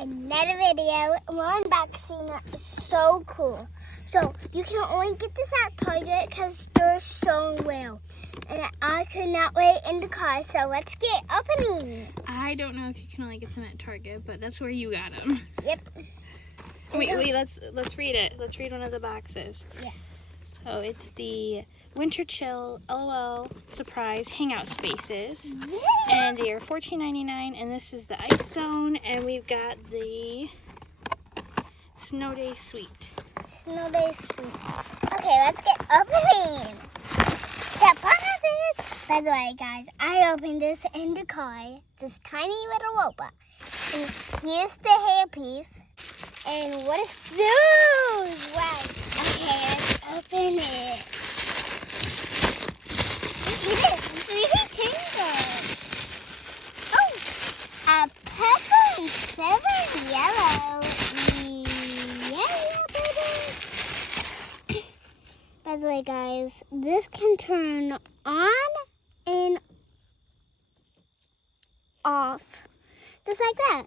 another video. We're unboxing so cool. So you can only get this at Target because they're so real. And I could not wait in the car, so let's get opening. I don't know if you can only get them at Target, but that's where you got them. Yep. Wait, let's read it. Let's read one of the boxes. Yeah. So it's the Winter LOL Surprise Hangout Spaces. Yeah. And they are $14.99, and this is the Ice Zone, and we've got the Snow Day Suite. Snow Day Suite. Okay, let's get opening. By the way, guys, I opened this in the car. This tiny little robot. And here's the hairpiece. And what is those? Wow. Okay, let's open it. Look at this. It's really pink. Oh, a purple and silver yellow. Yeah, baby. By the way, guys, this can turn on and off. Just like that.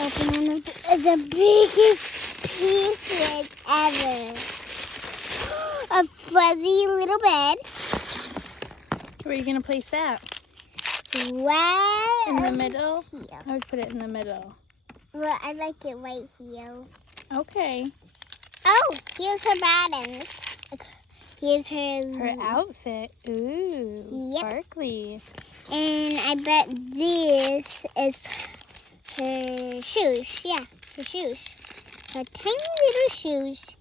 Open one of the biggest pieces ever. A fuzzy little bed. Where are you going to place that? Right in the middle? Here. I would put it in the middle. Well, I like it right here. Okay. Oh, here's her bottoms. Here's her outfit. Ooh, yep. Sparkly. And I bet this is her shoes. Yeah, her shoes. Her tiny little shoes.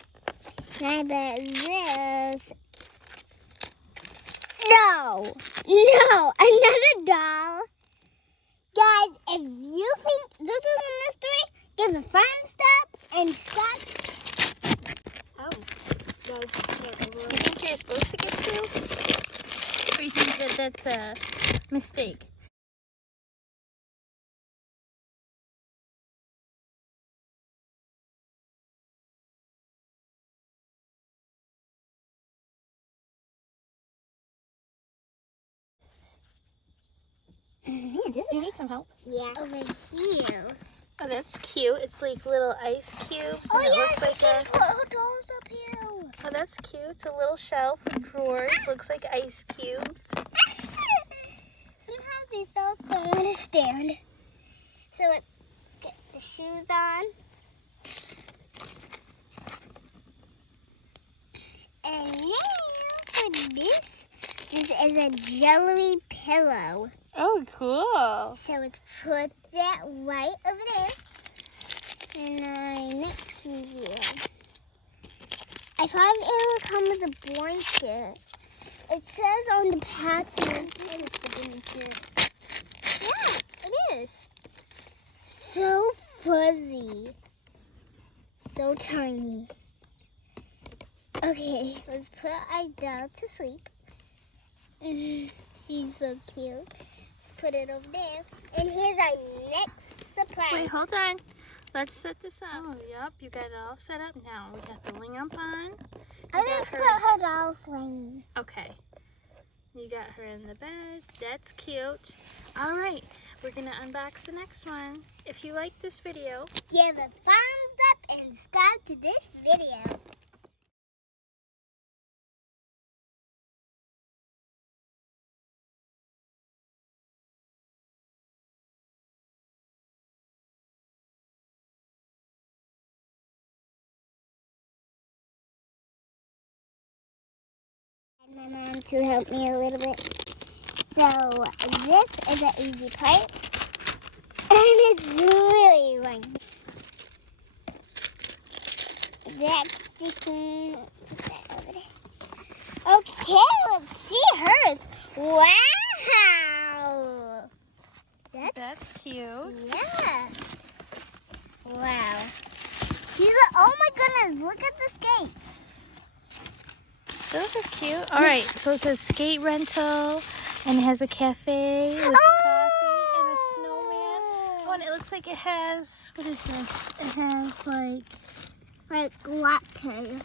And I bet this... No, another doll. Guys, if you think this is a mystery, give a thumbs up and subscribe. Oh, you think you're supposed to get two? Or you think that that's a mistake? Yeah, this You is need some help? yeah over here. Oh, that's cute. It's like little ice cubes. And it looks like she put her dolls up here. Oh, that's cute. It's a little shelf with drawers. Looks like ice cubes. Sometimes these dolls don't want to stand. So let's get the shoes on. And now for this is a jewelry pillow. Oh, cool. So let's put that right over there. And our next review. I thought it would come with a blanket. It says on the packaging that it's the blanket. Yeah, it is. So fuzzy. So tiny. Okay, let's put our doll to sleep. She's so cute. Let's put it over there. And here's our next surprise. Wait, hold on. Let's set this up. Oh, yep. You got it all set up now. We got the lamp on. I'm going to put her doll's lane. Okay. You got her in the bed. That's cute. All right. We're going to unbox the next one. If you like this video, give a thumbs up and subscribe to this video. My mom to help me a little bit. So this is an easy part, and it's really fun. That's sticking. Let's put that over there. Okay, let's see hers. Wow, that's cute. yeah. Wow. Oh my goodness! Look at the skates. Those are cute. All right, so it says skate rental, and it has a cafe with coffee and a snowman. Oh, and it looks like it has, what is this? It has like latte.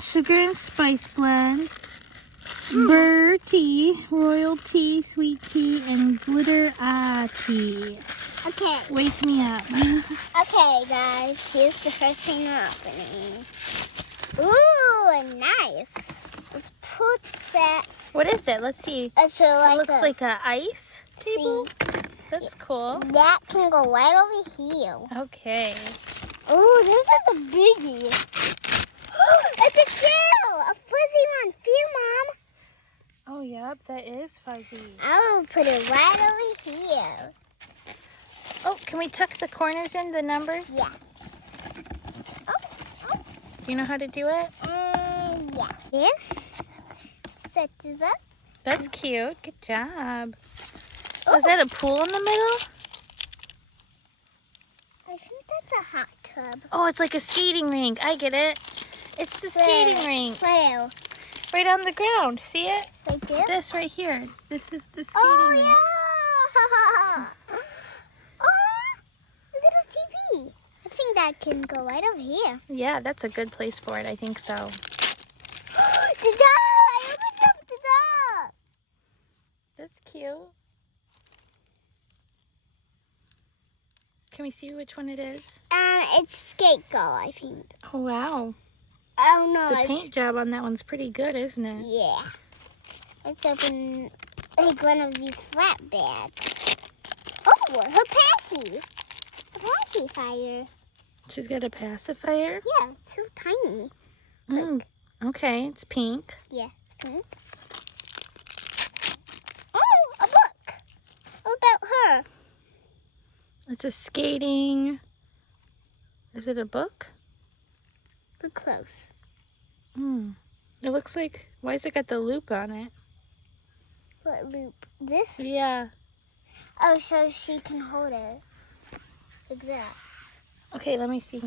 Sugar and spice blend, burr tea, royal tea, sweet tea, and glitter tea. Okay. Wake me up. Okay, guys. Here's the first thing we're opening. Ooh, nice. Let's put that. What is it? Let's see. It Looks like a ice table. That's cool. That can go right over here. Okay. Ooh, this is a biggie. It's a shell, a fuzzy one. Feel, Mom. Oh, yep, that is fuzzy. I will put it right over here. Oh, can we tuck the corners in, the numbers? Yeah. Do you know how to do it? Yeah. There. Set this up. That's cute. Good job. Oh, is that a pool in the middle? I think that's a hot tub. Oh, it's like a skating rink. I get it. It's the skating rink. Where? Right on the ground. See it? Right there? This right here. This is the skating Oh, rink. yeah. Oh, little TV. I think that can go right over here. Yeah, that's a good place for it. I think so. The door! I opened up the door! That's cute. Can we see which one it is? It's Skate Girl, I think. Oh, wow. Oh, no. The paint job on that one's pretty good, isn't it? Yeah. Let's open like one of these flatbeds. Oh, her passy. A pacifier. She's got a pacifier? Yeah, it's so tiny. Mm, okay, it's pink. Yeah, it's pink. Oh, a book. What about her? It's a skating... Is it a book? Look close. It looks like... Why has it got the loop on it? What loop? This? Yeah. Oh, so she can hold it. Like that. Okay, let me see.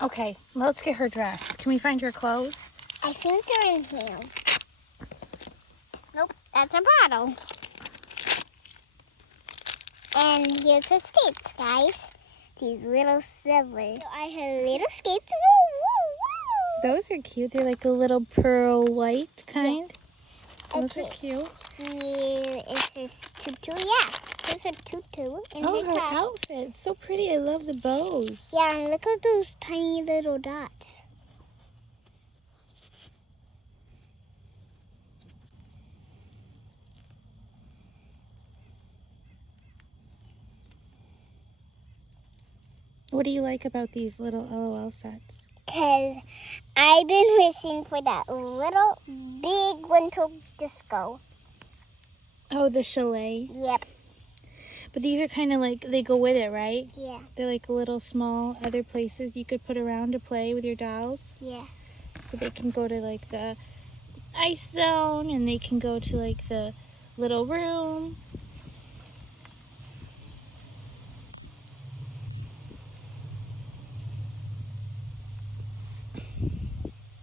Okay, let's get her dressed. Can we find her clothes? I think they're in here. Nope, that's a bottle. And here's her skates, guys. These little silver. So I have little skates. Woo, woo, woo. Those are cute. They're like a little pearl white kind. Yeah. Those are Okay. cute. Here is her tutu. Yeah, here's her tutu in Oh, her her top. outfit. It's so pretty. I love the bows. Yeah, and look at those tiny little dots. What do you like about these little LOL sets? Because I've been wishing for that little big winter disco. Oh, the chalet. Yep. But these are kind of like, they go with it, right? Yeah. They're like little small other places you could put around to play with your dolls. Yeah. So they can go to like the ice zone and they can go to like the little room.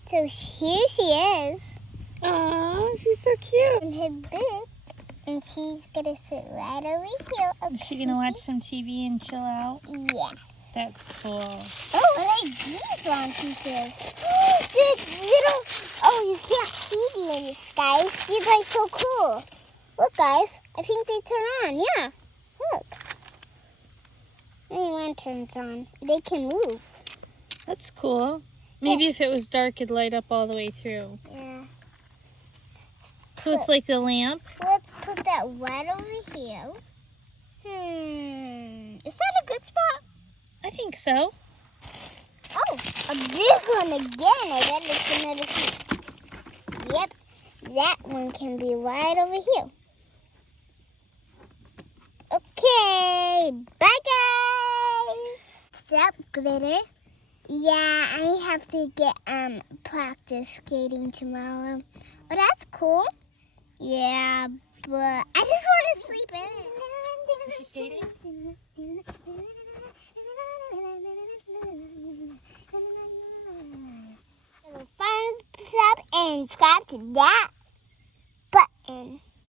So here she is Aw, she's so cute. in her book. And she's going to sit right over here. Is she gonna watch some TV and chill out? Yeah. That's cool. Oh, what are these long pieces? This little... Oh, you can't see these, guys. These are so cool. Look, guys. I think they turn on. Yeah. Look. Only one turns on. They can move. That's cool. Maybe if it was dark, it'd light up all the way through. Yeah. So it's like the lamp? Let's put that right over here. Is that a good spot? I think so. Oh, a big one again. I bet it's another seat. Yep, that one can be right over here. Okay, bye guys. What's up, Glitter? Yeah, I have to get practice skating tomorrow. Oh, that's cool. Yeah, but I just want to sleep in. Is she skating? Thumbs up and subscribe to that